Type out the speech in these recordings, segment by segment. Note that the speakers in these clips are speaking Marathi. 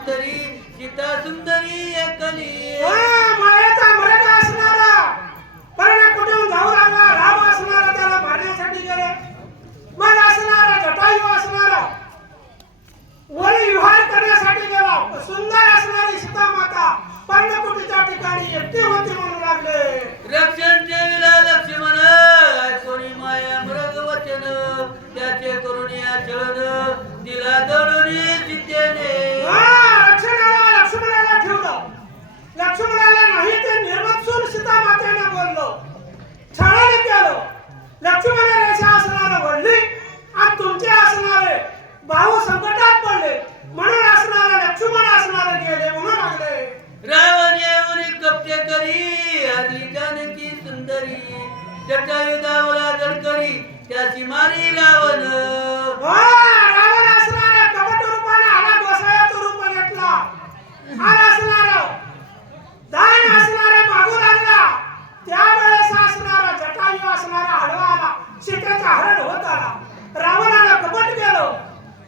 अंतरी सीता सुंदरी एकली मायाचा मराठा असणारा पण कुठून जाऊ लागला राम असणारा त्याला मारण्यासाठी गेले मन असणारा जटायू असणारा वरी विहार करण्यासाठी गेला सुंदर असणारी सीता माता पर्णकुटीच्या ठिकाणी एकटी होती म्हणू लागले रक्षण ठेविला लक्ष्मण कोणी माया मृग वचन त्याचे करुणिया छळन दिला दडून सीतेने रक्षणाला लक्ष्मणाला ठेवलं लक्ष्मणाला नाही ते निर्मत्सून सीता मातेने बोललो छळाने केलं लक्ष्मण रेषा असणारे वडली आणि तुमचे असणारे भाऊ संकटात पडले म्हणून असणारे लक्ष्मण असणारे गेले म्हणून लागले रावण येऊन कपटे करी हरली जानकी सुंदरी जटायू दावला दडकरी त्याची मारी रावण रावण असणारा कपट रूपाने आला गोसाव्याचं रूप घेतला आणि असणारा दान असणारे मागू लागला त्यावेळेस असणारा जटायू असणारा हळवा आला सीतेचा हरण होत आला रावणाला कपट केलं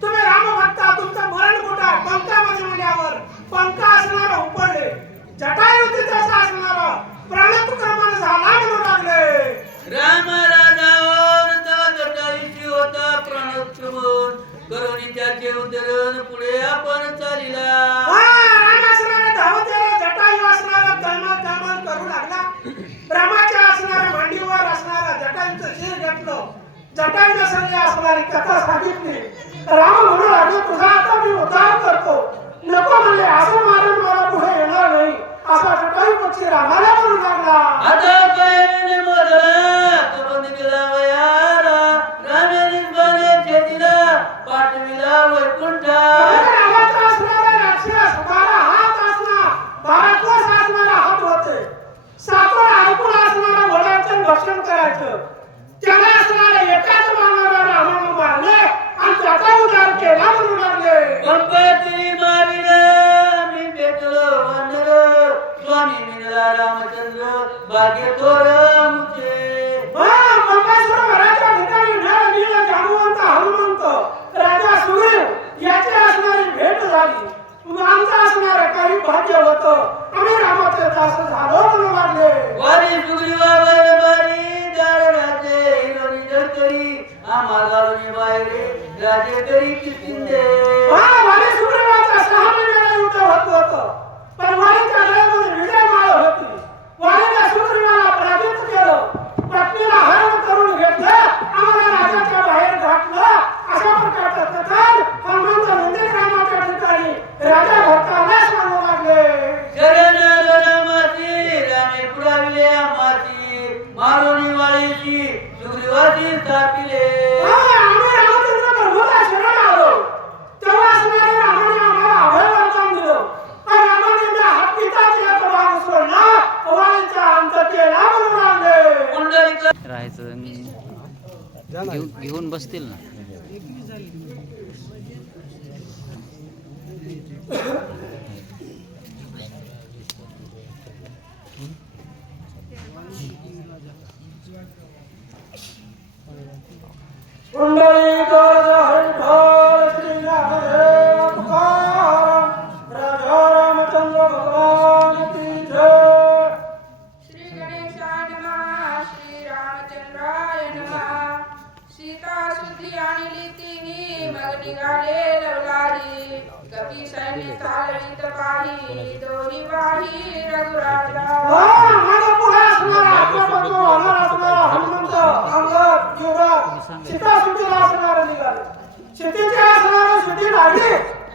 तुम्ही रामभक्ता तुमचं मरण कुठं पंखामध्ये म्हणल्यावर पंख असणारा उपडले जटायू तिथेच असणारा प्राणक्रमण झाला म्हणू लागले रामाला जाऊन तवा जटायूची होता प्राणोत्क्रमण करुणी त्याचे उद्धरण पुढे आपण चालिला राम असणारा धावतेला जटायू असणारा तळमळ करू लागला रामाच्या असणाऱ्या मांडीवर असणारा जटायूचं शिर घेतलं जटायूने सगळी असणारी कथा सांगितली राम म्हणू लागले तुझा आता मी उद्धार करतो नको म्हणले असं मारून मला पुढे येणार नाही असा जटायू पक्षी रामाला म्हणू लागला आता पायाने मोदला कबंद गेला वयाला रामाने बने छेदिला पाठविला वैकुंठा रामाचा असणारा राक्षस 12 हात असणार 12 कोस असणारा हात होते सातोड ऐकून असणारा वडाचं भक्षण करायचं त्याला असणारा एकाच मानवाला रामाने मारले आणि त्याचा उद्धार केला म्हणू लागले पंपातली माविला मी भेटलो वानर स्वामी मिळाला रामचंद्र भाग्य तोर मुचे पंपासूर घराच्या ठिकाणी नील जांबुवंत हनुमंत राजा सुग्रीव याची असणारी भेट झाली आमचं असणारं काही भाग्य होतं आम्ही रामाचे दास झालो म्हणू लागले वारी सुग्रीवावर बारी दार राजे हिरोनी जडकरी आम्हाला बाहेरे राजे करी किसिंदे वाली सुग्रीवाचा 6 महिन्याला युद्ध होत होतं पण वालीच्या गळ्यामध्ये विजय माळ होती वालीने सुग्रीवाला पराजित केलं पत्नीला हरण करून घेतलं आम्हाला राजाच्या बाहेर घातलं अशा प्रकारचं कथन हनुमंत नंदीग्रामाच्या ठिकाणी राजा भक्ताला सांगू लागले शरण आलो रामाची रामे पुढाविले आम्हाची मारुनी वाळीची सुग्रीवाची स्थापिले आम्ही रामचंद्र प्रभूला शरण आलो तेव्हा असणारे रामाने आम्हाला अभय वरदान दिलं आणि रामाने हत्तीचाच एक भाग सोडला वालीचा अंत केला म्हणून लागले पुंडलिक राहायचं आणि घेऊन बसतील ना पुंडलिक हरिहर श्री नामदेव तुकाराम राजा रामचंद्र भगवान की जय श्री गणेशाय नमः श्री रामचंद्राय नमः सीता सुद्धी आणि लीतीही मग निघाले लवलारी कपी सैन्य चालवित पाही दोन्ही वाही रघुराजा माझ्या पुढे असणारा आपला बंधू होणार असणारा हनुमंत अंगद युवराज सीता सुट्टीला असणारे निघाले सीतेची असणारे सुट्टी लागली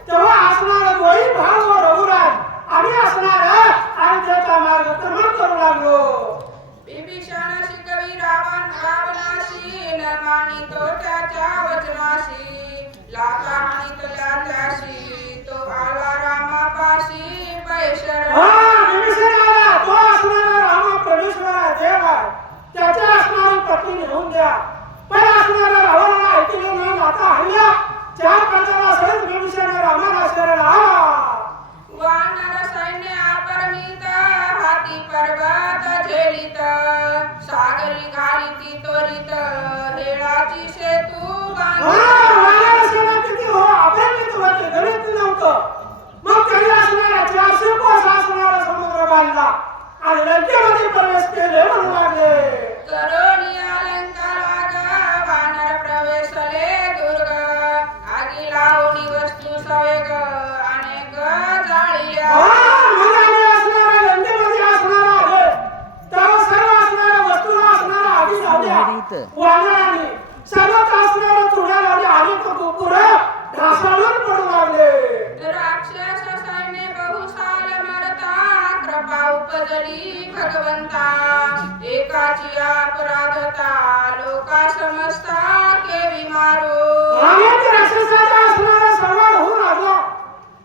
तेव्हा असणारे दोन्ही भाऊ व रघुराज आम्ही असणारे आणि त्याचा मार्गक्रमण करू लागलो बिभीषण शिकवी रावणाशी न मानितो त्याच्या वचनाशी लाथा हानितल्या त्याशी तो आला रामापाशी पैशरण विभीषण आला तो असणारा राम परमेश्वरा देव आहे त्याच्या असणारी पत्नी घेऊन द्या पण असणारा रावणाला ऐकले नाही लाथा हल्ल्या 4 पंचाला सहित विभीषण रामाला शरण आला वानर सैन्य अपरमित हाती पर्वत झेलित सागरी घालिती त्वरित हेळाची सेतू बांधित वानर सेना किती हो अपरिमित होते गणित नव्हतं मग इथं वानरांनी सर्वच असणाऱ्या चुड्यावाले अनेक गोपुर ढासळून पडू लागले. राक्षस सैन्य बहुसाल मरता कृपा उपजली भगवंता एकाची अपराधता लोका समजता केवी मारो. अनेक राक्षसाचा असणारा सरवार होऊन लागला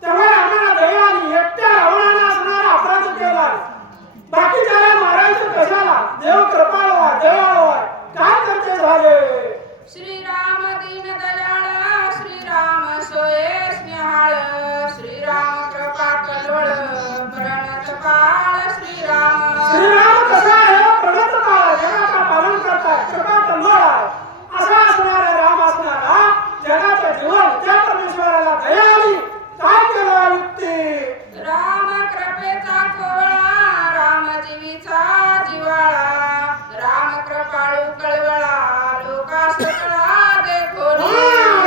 तेव्हा रामाला दया आली. एकट्या रावणाने असणारा अपराध केला. बाकीच्याला मारायचं कशाला? देव कृपाळू आहे, दयाळू आहे. काय करते झाले? श्रीराम दीन दयाळ श्रीराम सोये स्नेहाळ श्रीराम कृपा कलोळ प्रणत पाळ श्रीराम. श्रीराम कसा आहे? प्रणत काळ जगाचा पालन करताय, कृपा कल्लोळ आहे. असा असणारा राम असणारा जगाचं जीवन त्या परमेश्वराला दया आली. काय केलं युक्ती? राम कृपेचा कोवळा राम जीवीचा जिवाळा राम कृपाळू कळवळा लोका सकळा देखोनी.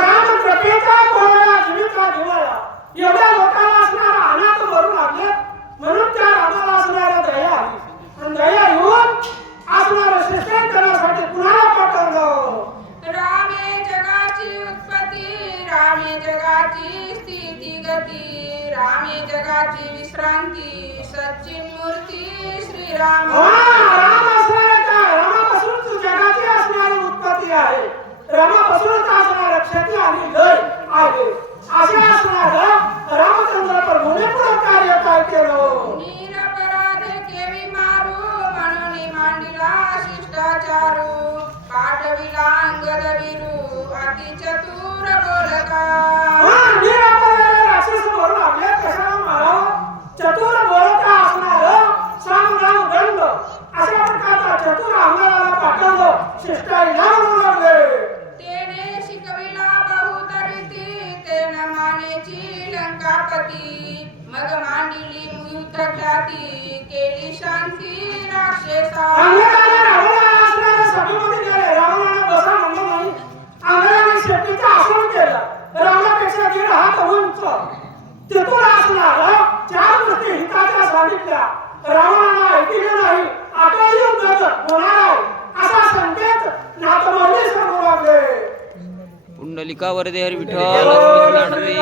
राम कृपेचा कोवळा जीवितला जिवाळा एवढ्या लोकांना असणारा अनाथ भरू लागले म्हणून त्या रामाला असणारा दया आली. आणि दया येऊन असणारं शिक्षण करण्यासाठी कुणाला पाठवलं? रामे जगाची उत्पत्ती रामे जगाची स्थिती गती रामे जगाची विश्रांती सच्चिन मूर्ती श्रीराम. राम असणारा काय? रामापासूनच जगाची असणारी उत्पत्ती आहे. रामापासूनच असणारं क्षती आणि लय आहे. असे असणारं रामचंद्र प्रभूने पुढे कार्य काय केलं? निरपराधे केवी मारू म्हणून मांडिला शिष्टाचारू पाठविला अंगद विरू अति चतुर बोलका. निरपराध राक्षस भरून आपल्या कशाला मारावं? चतुर बोलका असणारं सामगाव दंड अशा प्रकारचा चतुर अंगाला पाठवलं. शिष्टाईला म्हणू लागले. तेने शिकविला बहुतरीती तेन मानेची लंकापती मग मांडिली युद्ध ख्याती केली शांती राक्षसा. अंगाला रावणाला असणाऱ्या सभेमध्ये गेले. रावणाला बसा म्हणलं नाही. अंगाने शेतीचं आसन केलं. रावणापेक्षा 1.5 हात उंच. तिथून असणारं 4 गोष्टी हिताच्या सांगितल्या. रावणाला ऐकलं नाही. आता युद्ध होणार आहे असा संकेत नाथमंडळी सांगू लागले. पुंडलिका वरदे हरी विठ्ठल लाडवे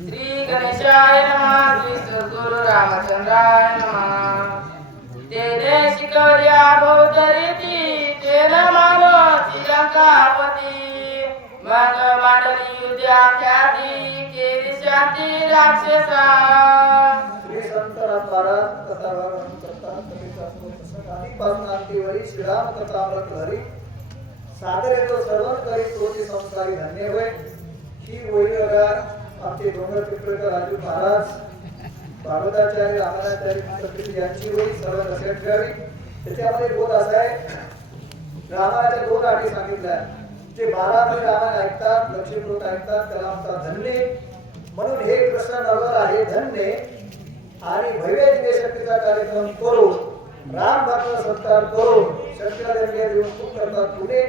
श्री गणेशाय नमः श्री सद्गुरु रामचंद्राय नमः. तेने शिकवल्या बहुतरीती तेन मानो श्रीलंकापती मग मांडली युद्धा ख्याती केली शांती राक्षसा. श्री संत राम महाराज कथावार कथा कथेचा आधीपासून अंतीवरी श्रीराम कथा अमृत हरी सादरे जो सर्वन करी तोची संस्कारी धन्य होय. ही वही बघा आमचे डोंगर पिंपळकर राजू महाराज भागवताचार्य रामाचार्य सत्रित यांची वही सर्व लक्षात ठेवावी. त्याच्यामध्ये बोध असा आहे रामाच्या 2 अटी सांगितल्या. जे 12 महिने रामायण ऐकतात लक्ष्मीपूर्वक ऐकतात त्याला म्हणतात धन्य. म्हणून हे कृष्ण नगर आहे धन्य. आणि भव्य दिव्य शक्तीचा कार्यक्रम करून राम भक्त सत्कार करून शक्तीला देणग्या देऊन खूप करतात पुणे.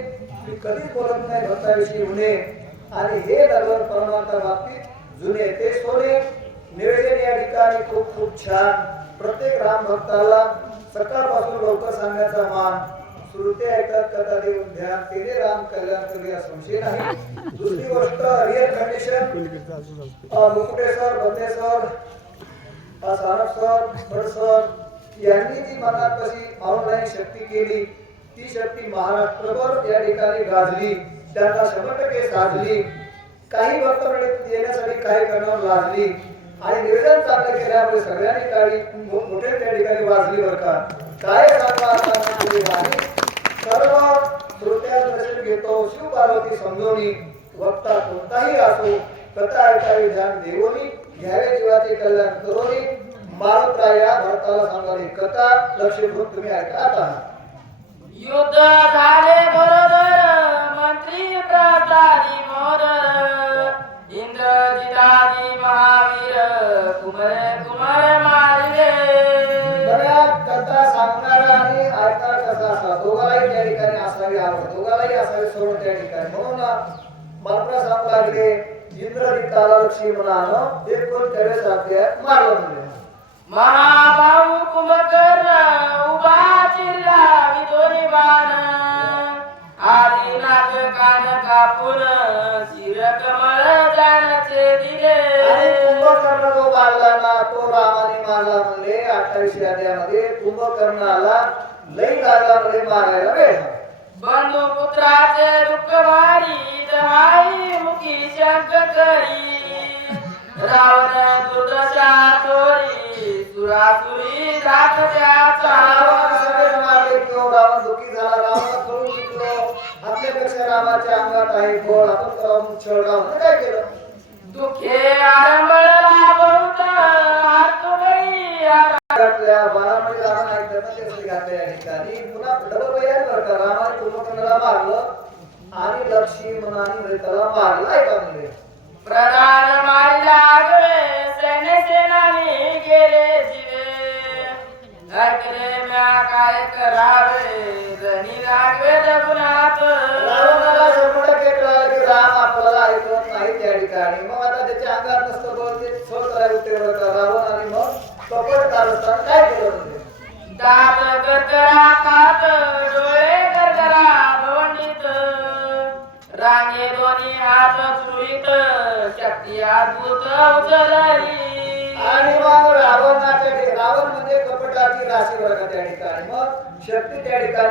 मी कधीच बोलत नाही भक्ताविषयी उणे. आणि हे नगर परमात्मा बाबतीत जुने ते सोने. निवेदन या ठिकाणी खूप खूप छान. प्रत्येक राम भक्ताला सकाळपासून लवकर सांगण्याचा मान. श्रुते ऐकतात कथा देऊन ध्यान केले राम कल्याण करूया संशय नाही. दुसरी गोष्ट रिअल कंडिशन मुकुटे सर बंदे सर सारफ सर भट सर यांनी जी मनात कशी ऑनलाईन शक्ती केली ती शक्ती महाराष्ट्रभर या ठिकाणी गाजली. त्यांना 100% साधली. काही वक्तव्य येण्यासाठी काही करण्यावर लाजली. आणि निवेदन चांगलं केल्यामुळे सगळ्यांनी काही मोठे त्या ठिकाणी वाजली बरं का. काय सांगा सर्व श्रोत्यांचं दर्शन घेतो. शिव पार्वती समजोनी वक्ता कोणताही असो कथा ऐकावी ध्यान देवोनी घ्यावे जीवाचे कल्याण करोनी. मारुत्रा या भरताला सांगावी कथा लक्ष ठेवून तुम्ही ऐका. आता युद्ध झाले बरोबर मंत्री प्रतादी मोदर इंद्रजितादी महावीर कुमार मारिले. बऱ्याच कथा सांगणारा आणि ऐकणारा कसा असा दोघालाही त्या ठिकाणी असावी आवड. दोघालाही असावी सोडून त्या ठिकाणी. म्हणून मात्र सांगू लागले इंद्रजिताला लक्ष्मी म्हणानं एक दोन त्यावेळेस मारलं म्हणजे महाभाऊ कुंभकर्ण उभा चिरला विदोरी बाण आदिनाथ कान कापून शिर कमळ जाण्याचे दिले आणि कुंभकर्ण जो मारला ना तो रामाने मारला म्हणले 28 याद्यामध्ये कुंभकर्णाला लई लागला मारायला वेळ बंधू पुत्राचे दुःख भारी दहाई मुखी शंक करी रावण दुर्दशा तोरी सुरासुरी जात त्याचा रावण सगळे मारले किंवा रावण दुःखी झाला रावण करून शिकलो आपल्यापेक्षा रामाच्या अंगात आहे गोळ आपण करावं छळगाव काय केलं दुखे आरंभला बहुत आतुरई घातल्या बारामती रावण ऐकलं ना ते घातल्या या ठिकाणी पुन्हा डबल वैर करता रामाने कुंभकर्णाला मारलं आणि लक्ष्मण आणि मृताला मारलं ऐका म्हणजे प्रधान मारिला गवे सैन्य सेनानी गेले जीवे ऐकले म्या काय करावे धनी लागवे रघुनाथ रावणाला 100% कळलं की राम आपल्याला ऐकत नाही त्या ठिकाणी मग आता त्याच्या अंगात नसतं बळ ते सोड करायला उठे रावण आणि मग कपट चालवताना काय केलं म्हणजे दात गरगरा खात डोळे गरगरा भवंडित रांगे दोन्ही हात चुरीत शक्ती अद्भुत उचलली आणि मग रावण म्हणजे कपटाची राशी वर्ग त्या ठिकाणी मग शक्ती त्या ठिकाणी